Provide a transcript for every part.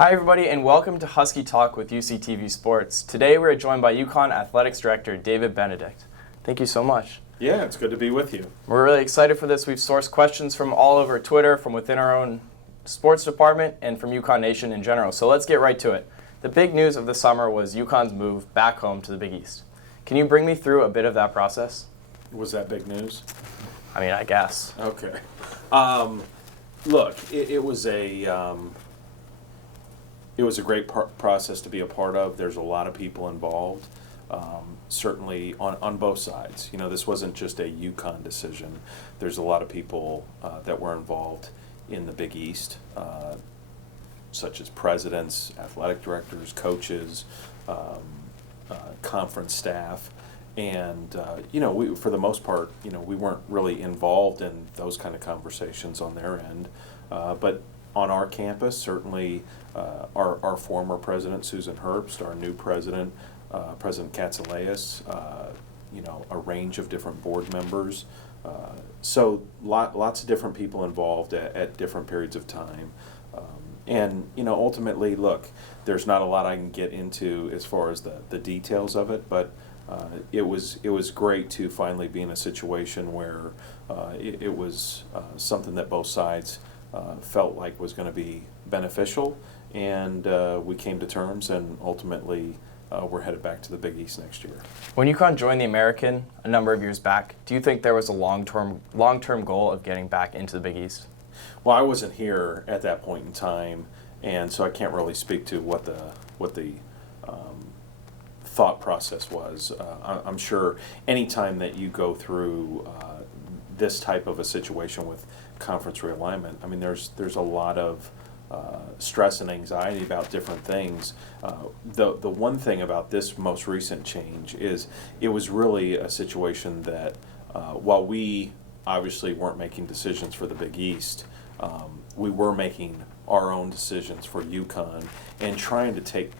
Hi everybody and welcome to Husky Talk with UCTV Sports. Today we're joined by UConn Athletics Director David Benedict. Thank you so much. Yeah, it's good to be with you. We're really excited for this. We've sourced questions from all over Twitter, from within our own sports department, and from UConn Nation in general. So let's get right to it. The big news of the summer was UConn's move back home to the Big East. Can you bring me through a bit of that process? Was that big news? I mean, I guess. Okay. Look, it was a great process to be a part of. There's a lot of people involved, certainly on both sides. You know, this wasn't just a UConn decision. There's a lot of people that were involved in the Big East, such as presidents, athletic directors, coaches, conference staff. And, for the most part, we weren't really involved in those kind of conversations on their end. But on our campus, certainly our former president, Susan Herbst, our new president, President Katsileas, a range of different board members. So lots of different people involved at different periods of time. Ultimately, look, there's not a lot I can get into as far as the details of it, but it was great to finally be in a situation where it was something that both sides felt like was going to be beneficial, and we came to terms, and ultimately we're headed back to the Big East next year. When UConn joined the American a number of years back, do you think there was a long-term goal of getting back into the Big East? Well, I wasn't here at that point in time, and so I can't really speak to what the thought process was. I'm sure anytime that you go through this type of a situation with conference realignment, I mean, there's a lot of stress and anxiety about different things. The one thing about this most recent change is it was really a situation that while we obviously weren't making decisions for the Big East, we were making our own decisions for UConn and trying to take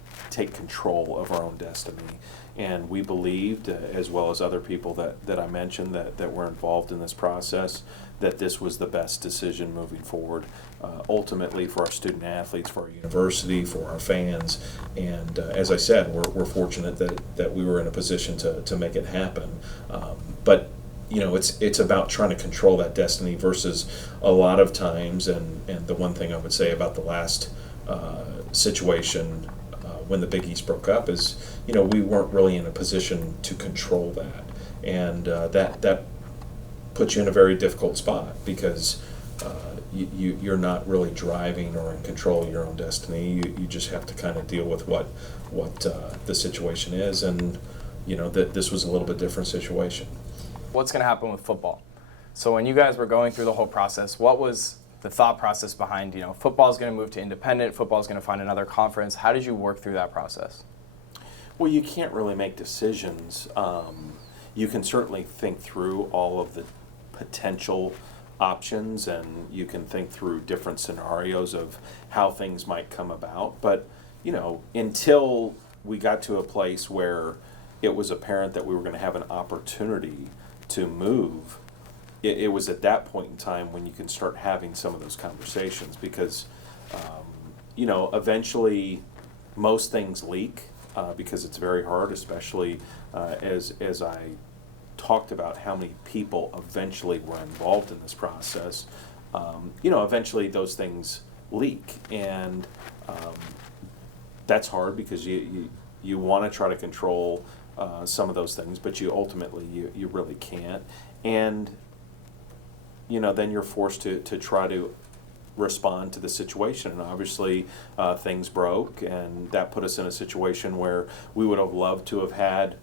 control of our own destiny. And we believed, as well as other people that I mentioned that were involved in this process, that this was the best decision moving forward, ultimately for our student athletes, for our university, for our fans. And as I said, we're fortunate that we were in a position to make it happen. But it's about trying to control that destiny versus a lot of times, and the one thing I would say about the last situation when the Big East broke up is, we weren't really in a position to control that. And that puts you in a very difficult spot because you're not really driving or in control of your own destiny. You just have to kind of deal with what the situation is, and that this was a little bit different situation. What's going to happen with football? So when you guys were going through the whole process, what was the thought process behind, football is going to move to independent, football is going to find another conference? How did you work through that process? Well, you can't really make decisions. You can certainly think through all of the potential options, and you can think through different scenarios of how things might come about. But, until we got to a place where it was apparent that we were going to have an opportunity to move, it was at that point in time when you can start having some of those conversations, because eventually most things leak because it's very hard, especially as I talked about how many people eventually were involved in this process. Eventually those things leak, and that's hard because you want to try to control some of those things, but you ultimately you really can't. And then you're forced to try to respond to the situation. And obviously things broke, and that put us in a situation where we would have loved to have had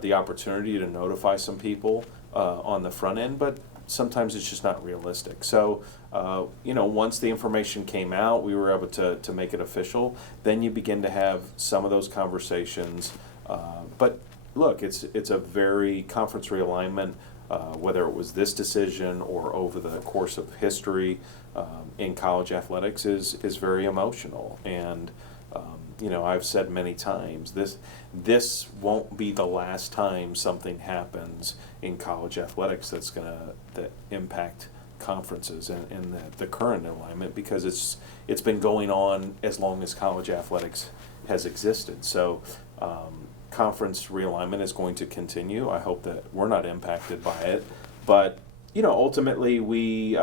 the opportunity to notify some people on the front end, but sometimes it's just not realistic. So once the information came out, we were able to make it official. Then you begin to have some of those conversations. But look, it's a very conference realignment, whether it was this decision or over the course of history in college athletics, is very emotional. And I've said many times, this won't be the last time something happens in college athletics that's going to impact conferences and the current alignment, because it's been going on as long as college athletics has existed. So conference realignment is going to continue. I hope that we're not impacted by it, but ultimately we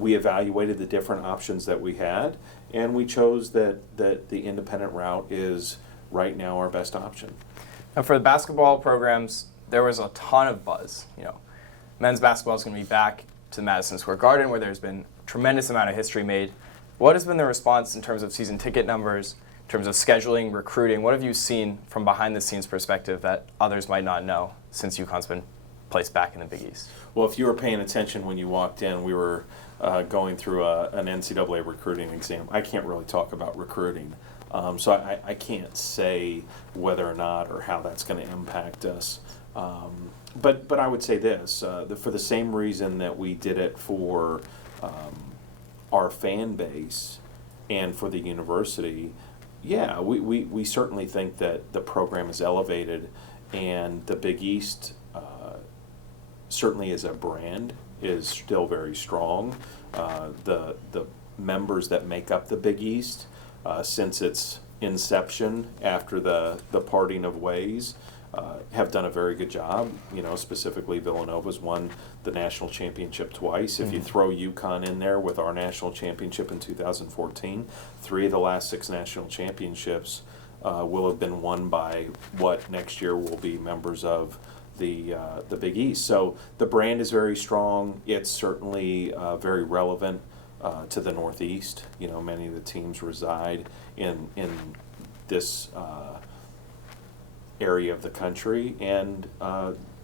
evaluated the different options that we had, and we chose that the independent route is right now our best option. Now, for the basketball programs, there was a ton of buzz. Men's basketball is going to be back to Madison Square Garden, where there's been a tremendous amount of history made. What has been the response in terms of season ticket numbers, in terms of scheduling, recruiting? What have you seen from behind the scenes perspective that others might not know since UConn's been placed back in the Big East? Well, if you were paying attention when you walked in, we were going through an NCAA recruiting exam. I can't really talk about recruiting, so I can't say whether or not or how that's going to impact us. But I would say this, for the same reason that we did it for our fan base and for the university, yeah, we certainly think that the program is elevated, and the Big East certainly as a brand is still very strong. The members that make up the Big East, since its inception after the parting of ways, have done a very good job. Specifically Villanova's won the national championship twice. If you throw UConn in there with our national championship in 2014, 3 of the last 6 national championships will have been won by what next year will be members of the Big East. So the brand is very strong. It's certainly very relevant to the Northeast. Many of the teams reside in this area of the country, and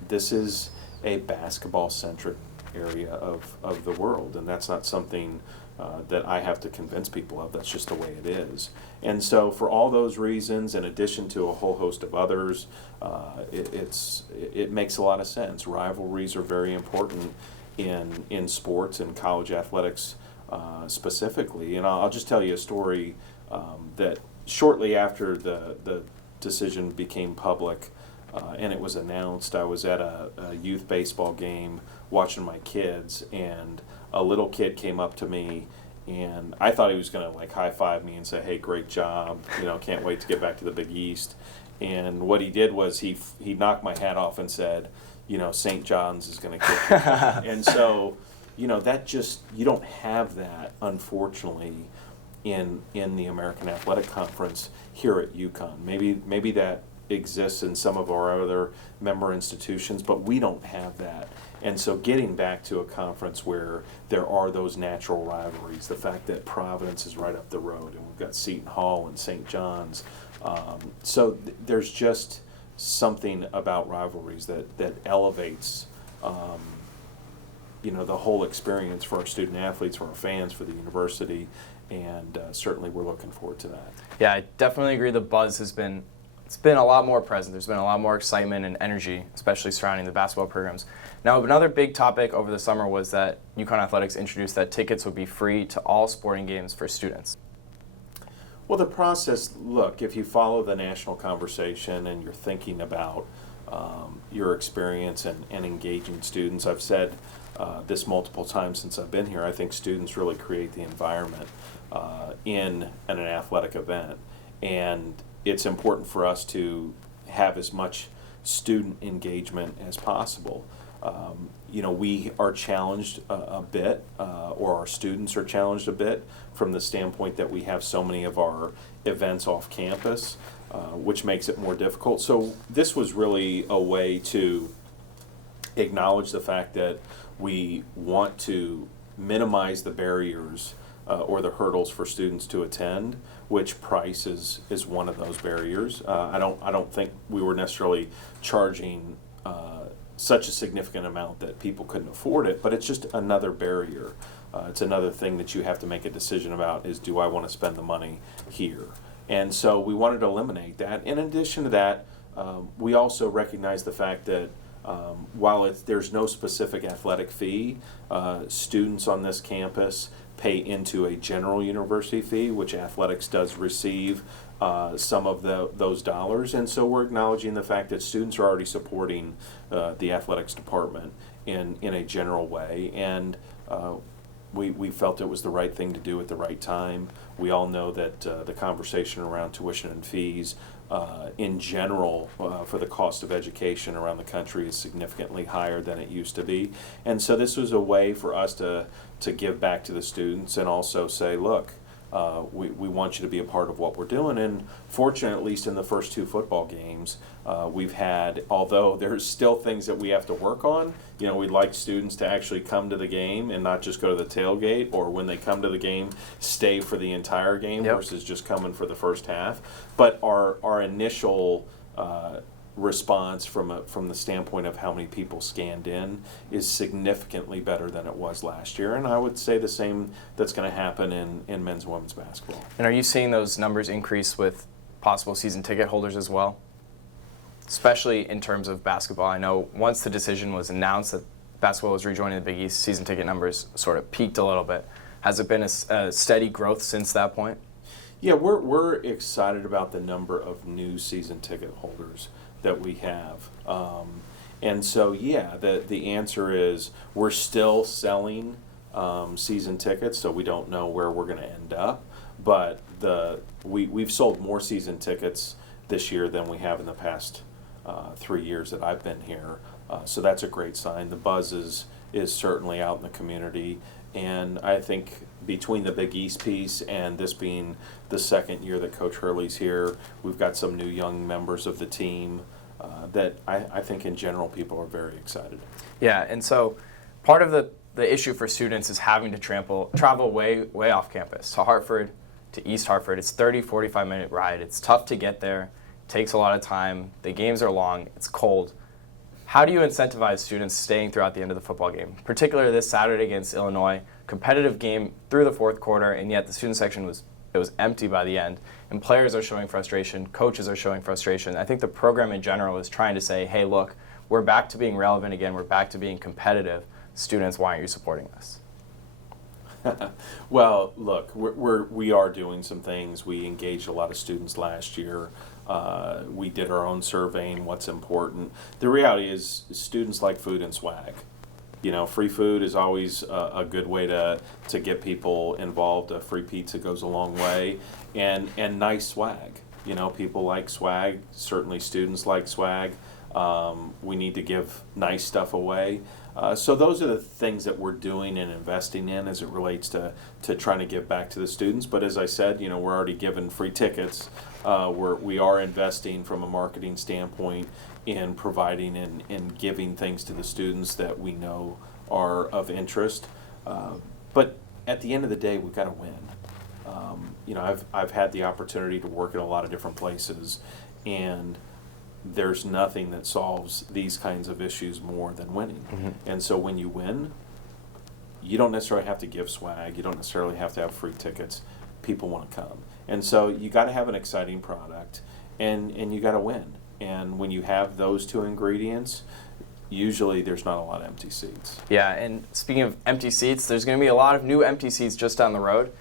this is a basketball-centric area of the world, and that's not something that I have to convince people of. That's just the way it is. And so for all those reasons, in addition to a whole host of others, it makes a lot of sense. Rivalries are very important in sports and college athletics specifically. And I'll just tell you a story that shortly after the decision became public and it was announced, I was at a youth baseball game watching my kids, and a little kid came up to me, and I thought he was going to high-five me and say, "Hey, great job, can't wait to get back to the Big East." And what he did was he knocked my hat off and said, "St. John's is going to kick you." And so, that just, you don't have that, unfortunately, in the American Athletic Conference here at UConn. Maybe that exists in some of our other member institutions, but we don't have that. And so getting back to a conference where there are those natural rivalries, the fact that Providence is right up the road, and we've got Seton Hall and St. John's, there's just something about rivalries that elevates the whole experience for our student athletes, for our fans, for the university, and certainly we're looking forward to that. Yeah, I definitely agree. The buzz has been a lot more present. There's been a lot more excitement and energy, especially surrounding the basketball programs. Now, another big topic over the summer was that UConn Athletics introduced that tickets would be free to all sporting games for students. Well, the process, look, if you follow the national conversation and you're thinking about your experience and engaging students, I've said this multiple times since I've been here, I think students really create the environment in an athletic event. And it's important for us to have as much student engagement as possible. We are challenged a bit, or our students are challenged a bit, from the standpoint that we have so many of our events off campus, which makes it more difficult. So this was really a way to acknowledge the fact that we want to minimize the barriers or the hurdles for students to attend, which price is one of those barriers. I don't think we were necessarily charging such a significant amount that people couldn't afford it, but it's just another barrier. It's another thing that you have to make a decision about, is, do I want to spend the money here? And so we wanted to eliminate that. In addition to that, we also recognize the fact that while there's no specific athletic fee, students on this campus pay into a general university fee, which athletics does receive some of those dollars. And so we're acknowledging the fact that students are already supporting the athletics department. in a general way, and we felt it was the right thing to do at the right time. We all know that the conversation around tuition and fees in general for the cost of education around the country is significantly higher than it used to be. And so this was a way for us to give back to the students and also say, look, we want you to be a part of what we're doing. And fortunately, at least in the first 2 football games, we've had, although there's still things that we have to work on, we'd like students to actually come to the game and not just go to the tailgate, or when they come to the game, stay for the entire game versus just coming for the first half. But our initial response from the standpoint of how many people scanned in is significantly better than it was last year, and I would say the same that's going to happen in men's and women's basketball. And are you seeing those numbers increase with possible season ticket holders as well? Especially in terms of basketball. I know once the decision was announced that basketball was rejoining the Big East, season ticket numbers sort of peaked a little bit. Has it been a steady growth since that point? Yeah, we're excited about the number of new season ticket holders that we have. And so, yeah, the answer is we're still selling season tickets, so we don't know where we're going to end up. But we've sold more season tickets this year than we have in the past 3 years that I've been here. So that's a great sign. The buzz is certainly out in the community. And I think between the Big East piece and this being the second year that Coach Hurley's here, we've got some new young members of the team that I think in general people are very excited. Yeah, and so part of the issue for students is having to travel way off campus to Hartford, to East Hartford. It's 30, 45-minute ride. It's tough to get there. It takes a lot of time. The games are long. It's cold. How do you incentivize students staying throughout the end of the football game, particularly this Saturday against Illinois? Competitive game through the fourth quarter, and yet the student section was empty by the end. And players are showing frustration. Coaches are showing frustration. I think the program in general is trying to say, hey, look, we're back to being relevant again. We're back to being competitive. Students, why aren't you supporting us? Well, look, we are doing some things. We engaged a lot of students last year. We did our own surveying, what's important. The reality is students like food and swag. Free food is always a good way to get people involved. A free pizza goes a long way. And nice swag. People like swag. Certainly students like swag. We need to give nice stuff away. So those are the things that we're doing and investing in as it relates to trying to give back to the students. But as I said, we're already giving free tickets. We are investing from a marketing standpoint in providing and giving things to the students that we know are of interest. But at the end of the day, we've got to win. I've had the opportunity to work in a lot of different places, and there's nothing that solves these kinds of issues more than winning. Mm-hmm. And so when you win, you don't necessarily have to give swag. You don't necessarily have to have free tickets. People want to come. And so you got to have an exciting product, and you got to win. And when you have those two ingredients, usually there's not a lot of empty seats. Yeah, and speaking of empty seats, there's going to be a lot of new empty seats just down the road.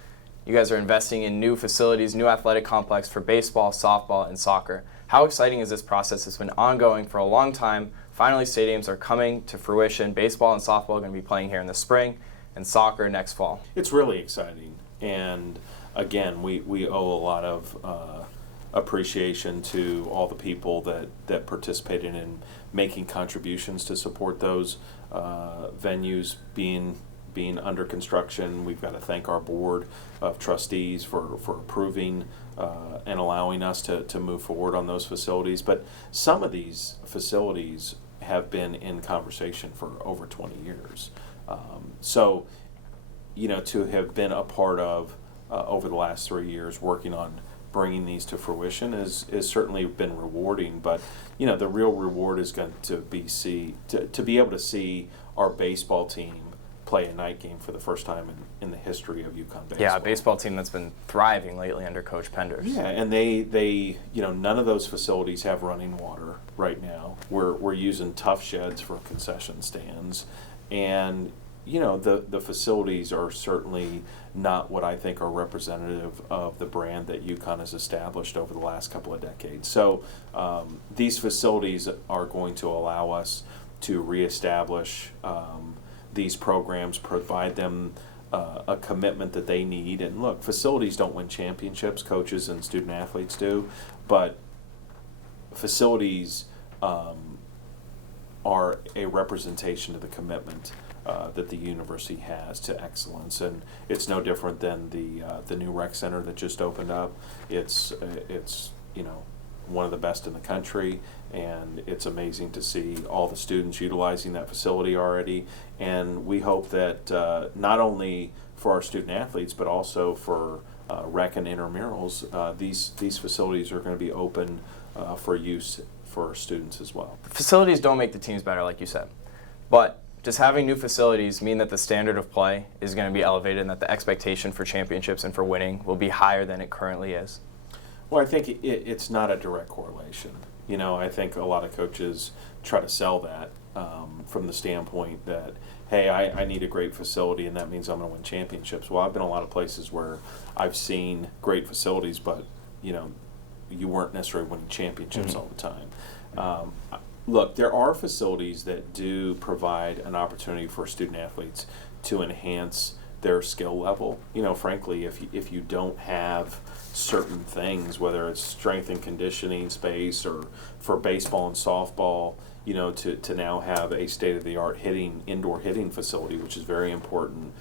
You guys are investing in new facilities, new athletic complex for baseball, softball, and soccer. How exciting is this process? It's been ongoing for a long time. Finally, stadiums are coming to fruition. Baseball and softball are going to be playing here in the spring, and soccer next fall. It's really exciting. And again, we owe a lot of appreciation to all the people that participated in making contributions to support those venues being under construction. We've got to thank our board of trustees for approving and allowing us to move forward on those facilities. But some of these facilities have been in conversation for over 20 years. So, to have been a part of over the last 3 years working on bringing these to fruition is certainly been rewarding. But, the real reward is going to be to be able to see our baseball team play a night game for the first time in the history of UConn baseball. Yeah, a baseball team that's been thriving lately under Coach Penders. Yeah, and they none of those facilities have running water right now. We're using tough sheds for concession stands, and the facilities are certainly not what I think are representative of the brand that UConn has established over the last couple of decades. So these facilities are going to allow us to reestablish these programs, provide them a commitment that they need. And look, facilities don't win championships, coaches and student athletes do, but facilities are a representation of the commitment that the university has to excellence, and it's no different than the new rec center that just opened up. It's one of the best in the country, and it's amazing to see all the students utilizing that facility already. And we hope that not only for our student athletes, but also for rec and intramurals, these facilities are going to be open for use for students as well. Facilities don't make the teams better, like you said, but does having new facilities mean that the standard of play is going to be elevated and that the expectation for championships and for winning will be higher than it currently is? Well, I think it's not a direct correlation. I think a lot of coaches try to sell that from the standpoint that, hey, I need a great facility and that means I'm going to win championships. Well, I've been a lot of places where I've seen great facilities, but, you weren't necessarily winning championships all the time. Look, there are facilities that do provide an opportunity for student athletes to enhance their skill level. Frankly, if you don't have certain things, whether it's strength and conditioning space or for baseball and softball, to now have a state-of-the-art indoor hitting facility, which is very important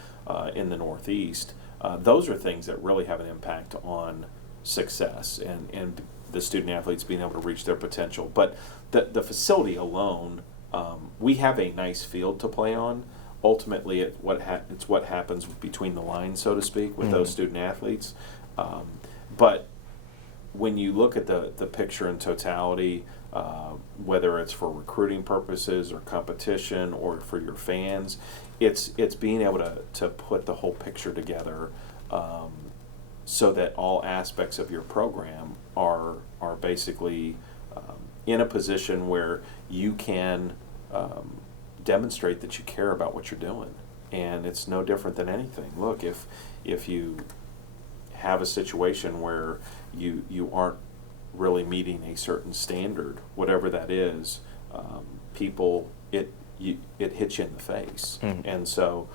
in the Northeast, those are things that really have an impact on success and the student athletes being able to reach their potential. But the facility alone, we have a nice field to play on. Ultimately, it's what happens between the lines, so to speak, with those student athletes. But when you look at the picture in totality, whether it's for recruiting purposes or competition or for your fans, it's being able to put the whole picture together so that all aspects of your program are basically in a position where you can demonstrate that you care about what you're doing. And it's no different than anything. Look, if you have a situation where you aren't really meeting a certain standard, whatever that is, it hits you in the face. And so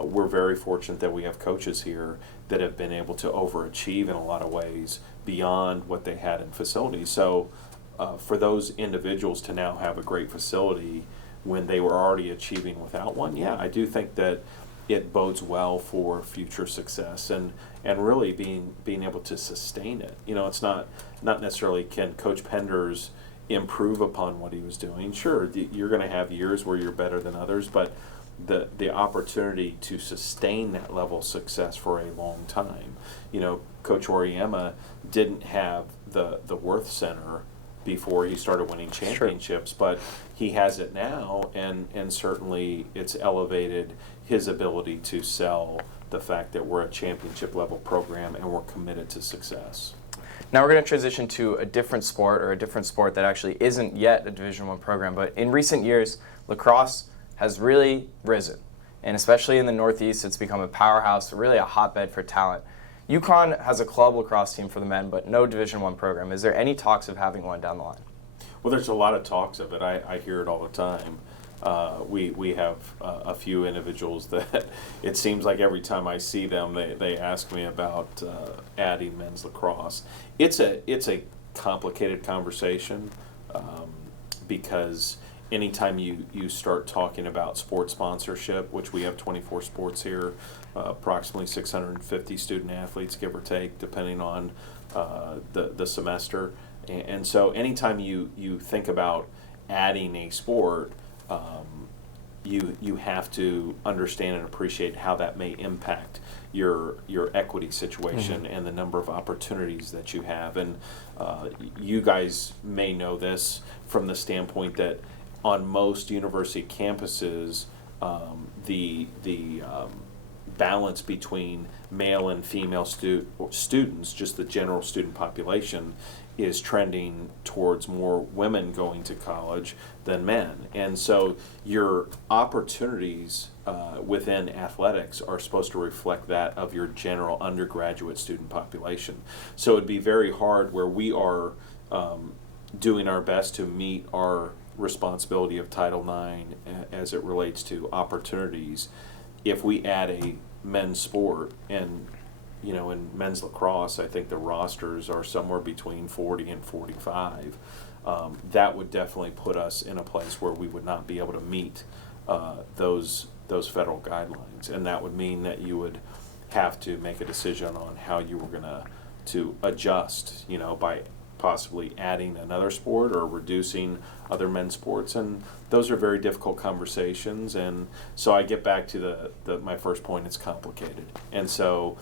we're very fortunate that we have coaches here that have been able to overachieve in a lot of ways beyond what they had in facilities. So for those individuals to now have a great facility when they were already achieving without one, yeah, I do think that it bodes well for future success and really being able to sustain it. It's not necessarily can Coach Penders improve upon what he was doing. Sure, you're going to have years where you're better than others, but the opportunity to sustain that level of success for a long time. Coach Oriema didn't have the Worth Center before he started winning championships, but he has it now, and certainly it's elevated his ability to sell the fact that we're a championship level program and we're committed to success. Now we're going to transition to a different sport that actually isn't yet a Division I program, but in recent years, lacrosse has really risen, and especially in the Northeast, it's become a powerhouse, really a hotbed for talent. UConn has a club lacrosse team for the men, but no Division I program. Is there any talks of having one down the line? Well, there's a lot of talks of it. I hear it all the time. We have a few individuals that it seems like every time I see them, they ask me about adding men's lacrosse. It's a complicated conversation because anytime you start talking about sports sponsorship, which we have 24 sports here, approximately 650 student athletes, give or take, depending on the semester. And so anytime you think about adding a sport, you have to understand and appreciate how that may impact your equity situation and the number of opportunities that you have. And you guys may know this from the standpoint that on most university campuses, the balance between male and female students, just the general student population, is trending towards more women going to college than men. And so your opportunities within athletics are supposed to reflect that of your general undergraduate student population. So it'd be very hard where we are doing our best to meet our responsibility of Title IX as it relates to opportunities. If we add a men's sport, and in men's lacrosse, I think the rosters are somewhere between 40 and 45. That would definitely put us in a place where we would not be able to meet those federal guidelines, and that would mean that you would have to make a decision on how you were going to adjust, by possibly adding another sport or reducing other men's sports, and those are very difficult conversations. And so I get back to my first point: it's complicated. And so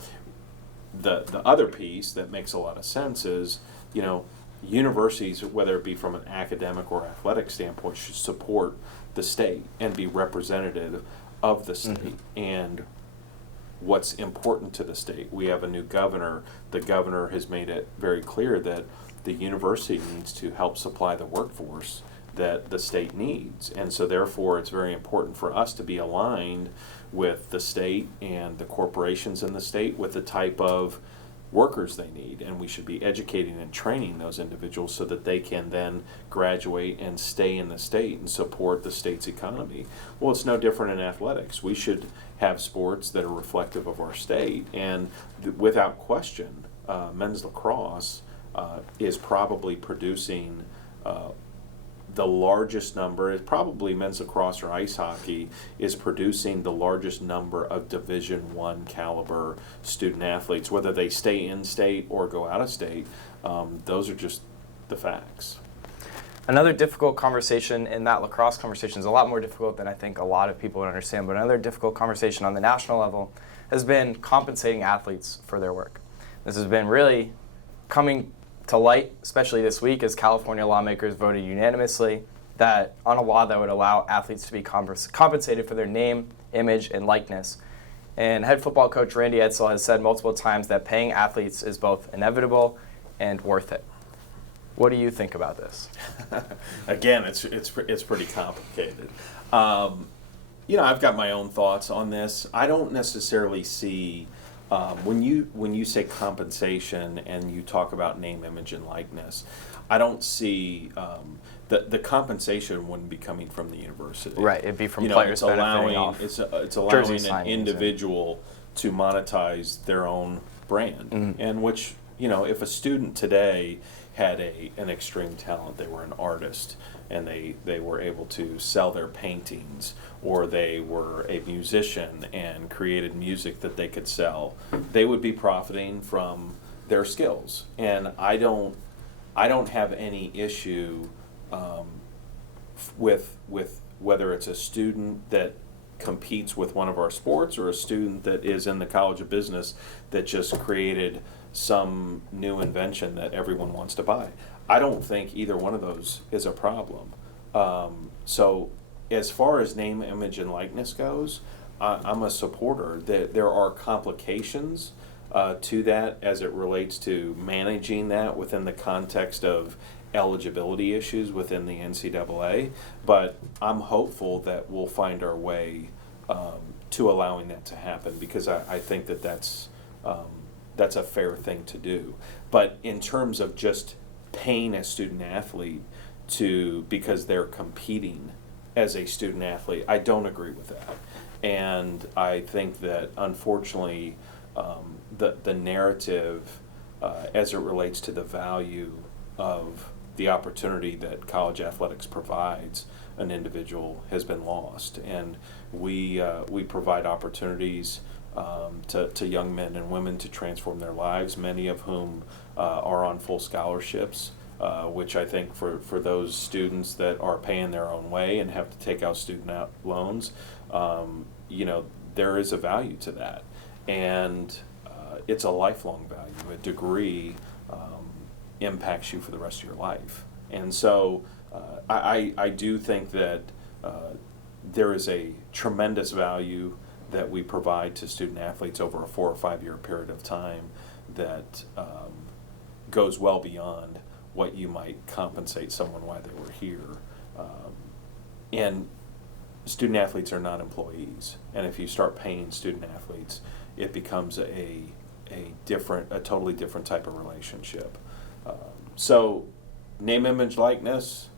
the other piece that makes a lot of sense is, universities, whether it be from an academic or athletic standpoint, should support the state and be representative of the state and what's important to the state. We have a new governor. The governor has made it very clear that the university needs to help supply the workforce that the state needs. And so therefore it's very important for us to be aligned with the state and the corporations in the state with the type of workers they need, and we should be educating and training those individuals so that they can then graduate and stay in the state and support the state's economy. Well, it's no different in athletics. We should have sports that are reflective of our state, and without question, men's lacrosse is probably producing the largest number. Is probably men's lacrosse or ice hockey is producing the largest number of Division I caliber student athletes, whether they stay in state or go out of state. Those are just the facts. Another difficult conversation in that lacrosse conversation is a lot more difficult than I think a lot of people would understand, but another difficult conversation on the national level has been compensating athletes for their work. This has been really coming to light, especially this week, as California lawmakers voted unanimously on a law that would allow athletes to be compensated for their name, image, and likeness. And head football coach Randy Edsall has said multiple times that paying athletes is both inevitable and worth it. What do you think about this? Again, it's pretty complicated. I've got my own thoughts on this. I don't necessarily see when you say compensation and you talk about name, image, and likeness, I don't see the compensation wouldn't be coming from the university. Right, it'd be from players benefiting off. It's allowing an individual to monetize their own brand, and which if a student today had an extreme talent, they were an artist, and they were able to sell their paintings, or they were a musician and created music that they could sell, they would be profiting from their skills. And I don't have any issue with whether it's a student that competes with one of our sports or a student that is in the College of Business that just created some new invention that everyone wants to buy. I don't think either one of those is a problem. So as far as name, image, and likeness goes, I'm a supporter. That there are complications to that as it relates to managing that within the context of eligibility issues within the NCAA, but I'm hopeful that we'll find our way to allowing that to happen, because I think that's a fair thing to do. But in terms of just paying a student athlete because they're competing as a student athlete, I don't agree with that. And I think that unfortunately the narrative as it relates to the value of the opportunity that college athletics provides an individual has been lost. And we provide opportunities to young men and women to transform their lives, many of whom are on full scholarships, which I think for those students that are paying their own way and have to take out student loans, there is a value to that. And it's a lifelong value. A degree impacts you for the rest of your life. And so I do think that there is a tremendous value that we provide to student athletes over a 4 or 5 year period of time that goes well beyond what you might compensate someone while they were here. And student athletes are not employees, and if you start paying student athletes, it becomes a totally different type of relationship. So name, image, likeness,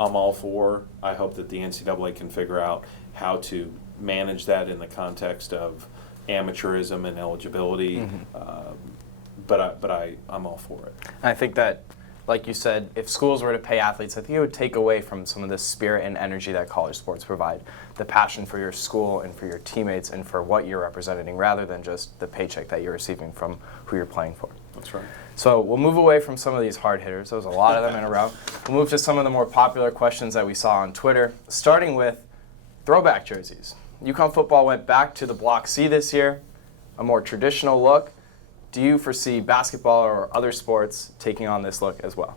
I'm all for. I hope that the NCAA can figure out how to manage that in the context of amateurism and eligibility. I'm all for it. I think that, like you said, if schools were to pay athletes, I think it would take away from some of the spirit and energy that college sports provide, the passion for your school and for your teammates and for what you're representing, rather than just the paycheck that you're receiving from who you're playing for. That's right. So we'll move away from some of these hard hitters. There was a lot of them in a row. We'll move to some of the more popular questions that we saw on Twitter, starting with throwback jerseys. UConn football went back to the Block C this year, a more traditional look. Do you foresee basketball or other sports taking on this look as well?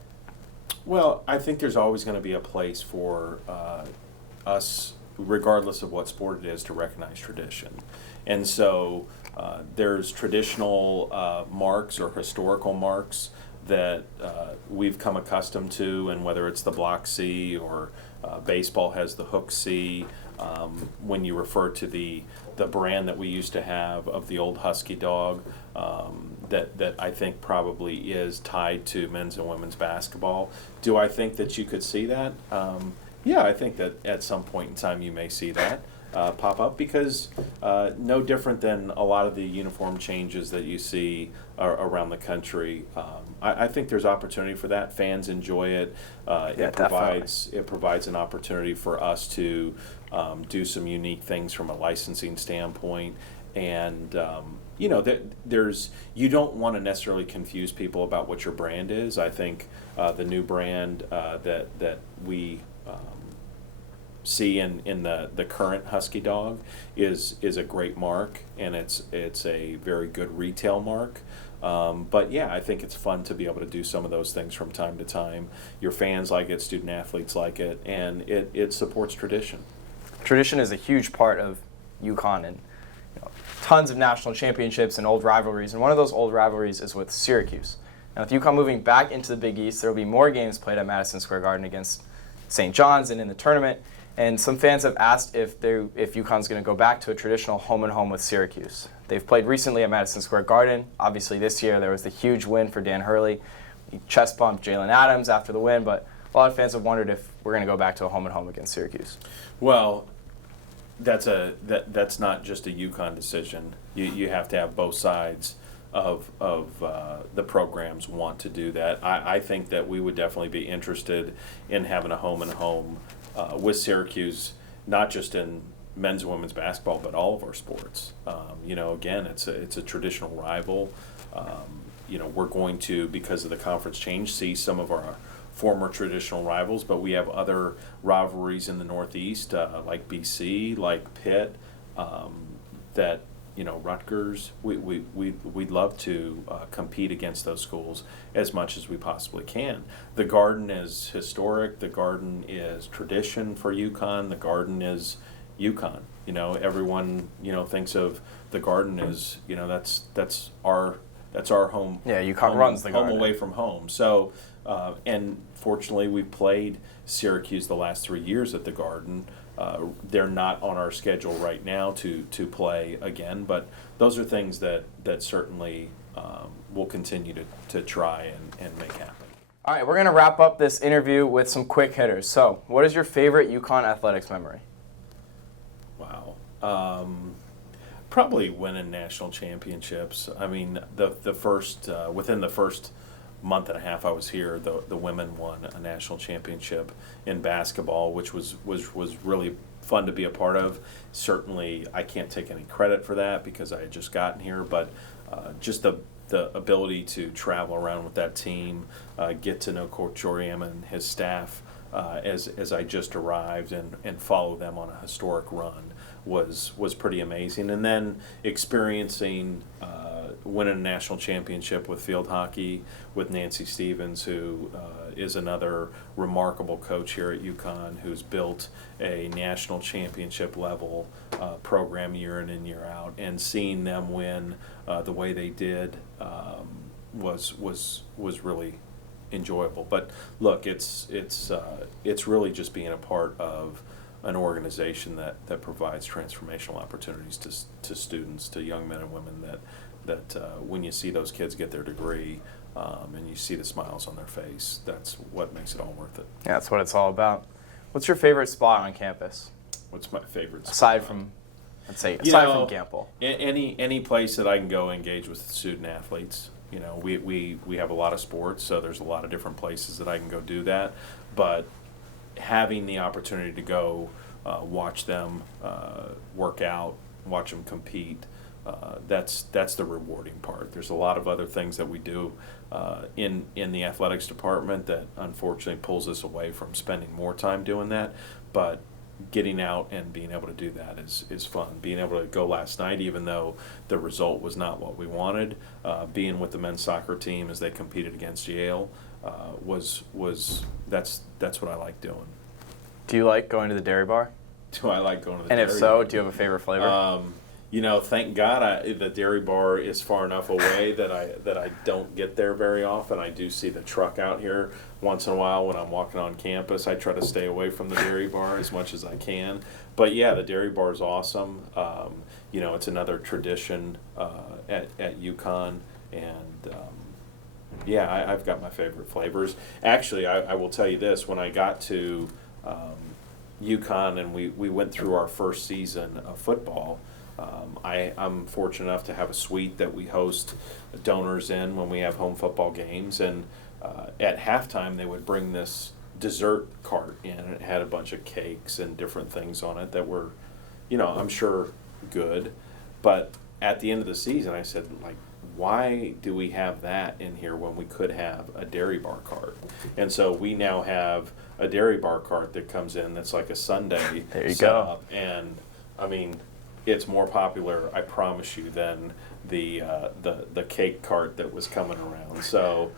Well, I think there's always going to be a place for us, regardless of what sport it is, to recognize tradition. And so there's traditional marks or historical marks that we've come accustomed to, and whether it's the Block C or baseball has the Hook C, when you refer to the brand that we used to have of the old Husky dog, that I think probably is tied to men's and women's basketball. Do I think that you could see that? Yeah, I think that at some point in time you may see that pop up, because no different than a lot of the uniform changes that you see around the country. I think there's opportunity for that. Fans enjoy it. It provides an opportunity for us to do some unique things from a licensing standpoint. And you don't want to necessarily confuse people about what your brand is. I think the new brand that we see in the current Husky dog is a great mark, and it's a very good retail mark. But yeah, I think it's fun to be able to do some of those things from time to time. Your fans like it, student athletes like it, and it supports tradition. Tradition is a huge part of UConn, and tons of national championships and old rivalries, and one of those old rivalries is with Syracuse. Now, with UConn moving back into the Big East, there will be more games played at Madison Square Garden against St. John's and in the tournament, and some fans have asked if UConn's going to go back to a traditional home-and-home with Syracuse. They've played recently at Madison Square Garden. Obviously, this year there was the huge win for Dan Hurley. He chest-bumped Jalen Adams after the win, but a lot of fans have wondered if we're going to go back to a home-and-home against Syracuse. Well, that's not just a UConn decision. You have to have both sides of the programs want to do that. I think that we would definitely be interested in having a home and home with Syracuse, not just in men's and women's basketball, but all of our sports. Again, it's a traditional rival. We're going to, because of the conference change, see some of our former traditional rivals, but we have other rivalries in the Northeast, like BC, like Pitt, that Rutgers. We'd love to compete against those schools as much as we possibly can. The Garden is historic. The Garden is tradition for UConn. The Garden is UConn. Everyone thinks of the Garden as that's our home. Yeah, UConn runs the Garden. Home away from home. So. And fortunately, we've played Syracuse the last 3 years at the Garden. They're not on our schedule right now to play again, but those are things that certainly we'll continue to try and make happen. All right, we're going to wrap up this interview with some quick hitters. So, what is your favorite UConn athletics memory? Wow. Probably winning national championships. I mean, within the first month and a half I was here, the women won a national championship in basketball, which was really fun to be a part of. Certainly, I can't take any credit for that because I had just gotten here, but just the ability to travel around with that team, get to know Coach Joriam and his staff as I just arrived, and follow them on a historic run was pretty amazing. And then experiencing winning a national championship with field hockey with Nancy Stevens, who is another remarkable coach here at UConn, who's built a national championship level program year in and year out, and seeing them win the way they did was really enjoyable. But look, it's really just being a part of an organization that provides transformational opportunities to students, to young men and women, that when you see those kids get their degree, and you see the smiles on their face. That's what makes it all worth it. Yeah, that's what it's all about. What's your favorite spot on campus? What's my favorite spot? Aside from, let's say, aside from Gamble. Any place that I can go engage with student athletes. We have a lot of sports, so there's a lot of different places that I can go do that. But having the opportunity to go watch them work out, watch them compete, that's the rewarding part. There's a lot of other things that we do in the athletics department that unfortunately pulls us away from spending more time doing that. But getting out and being able to do that is fun. Being able to go last night, even though the result was not what we wanted, being with the men's soccer team as they competed against Yale that's what I like doing. Do you like going to the dairy bar? Do I like going to the and dairy if so, bar? do you have a favorite flavor? Thank God the dairy bar is far enough away that I don't get there very often. I do see the truck out here once in a while when I'm walking on campus. I try to stay away from the dairy bar as much as I can. But yeah, the dairy bar is awesome. It's another tradition at UConn, and I've got my favorite flavors. Actually, I will tell you this: when I got to UConn and we went through our first season of football. I'm fortunate enough to have a suite that we host donors in when we have home football games, and at halftime they would bring this dessert cart in, and it had a bunch of cakes and different things on it that were, I'm sure good, but at the end of the season I said, like, why do we have that in here when we could have a dairy bar cart? And so we now have a dairy bar cart that comes in that's like a sundae there you setup, and I mean, it's more popular, I promise you, than the cake cart that was coming around. So,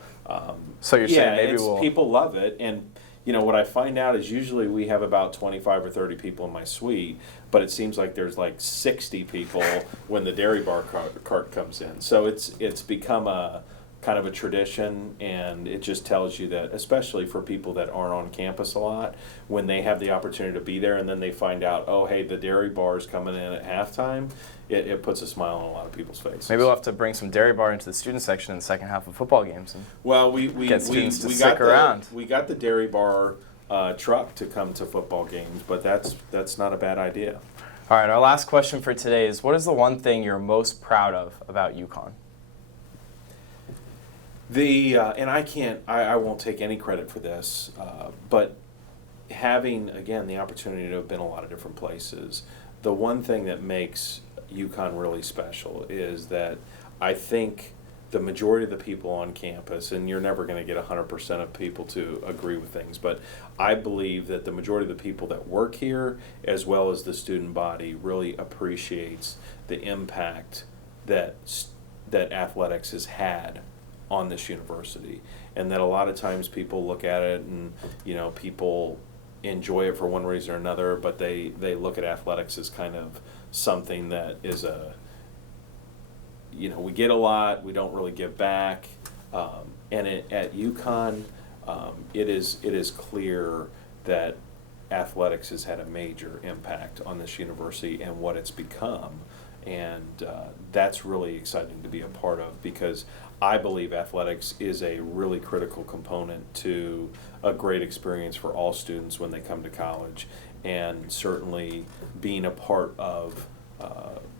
you're saying maybe people love it, and what I find out is usually we have about 25 or 30 people in my suite, but it seems like there's like 60 people when the dairy bar cart comes in. So it's become a kind of a tradition, and it just tells you that, especially for people that aren't on campus a lot, when they have the opportunity to be there and then they find out, oh, hey, the dairy bar is coming in at halftime, it puts a smile on a lot of people's faces. Maybe we'll have to bring some dairy bar into the student section in the second half of football games. And get students to stick around. We got the dairy bar truck to come to football games, but that's not a bad idea. All right, our last question for today is, what is the one thing you're most proud of about UConn? And I won't take any credit for this, but having, again, the opportunity to have been a lot of different places, the one thing that makes UConn really special is that I think the majority of the people on campus, and you're never going to get 100% of people to agree with things, but I believe that the majority of the people that work here, as well as the student body, really appreciates the impact that athletics has had on this university, and that a lot of times people look at it and people enjoy it for one reason or another, but they look at athletics as kind of something that is we get a lot, we don't really give back, and at UConn it is clear that athletics has had a major impact on this university and what it's become, and that's really exciting to be a part of, because I believe athletics is a really critical component to a great experience for all students when they come to college, and certainly being a part of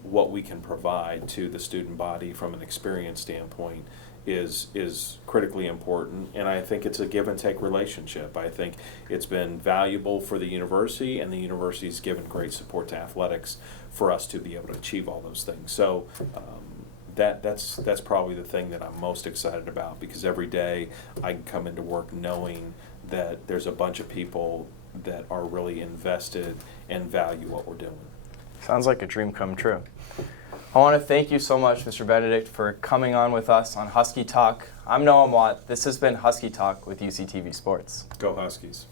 what we can provide to the student body from an experience standpoint is critically important, and I think it's a give and take relationship. I think it's been valuable for the university, and the university's given great support to athletics for us to be able to achieve all those things. So that's probably the thing that I'm most excited about, because every day I can come into work knowing that there's a bunch of people that are really invested and value what we're doing. Sounds like a dream come true. I want to thank you so much, Mr. Benedict, for coming on with us on Husky Talk. I'm Noam Watt. This has been Husky Talk with UCTV Sports. Go Huskies.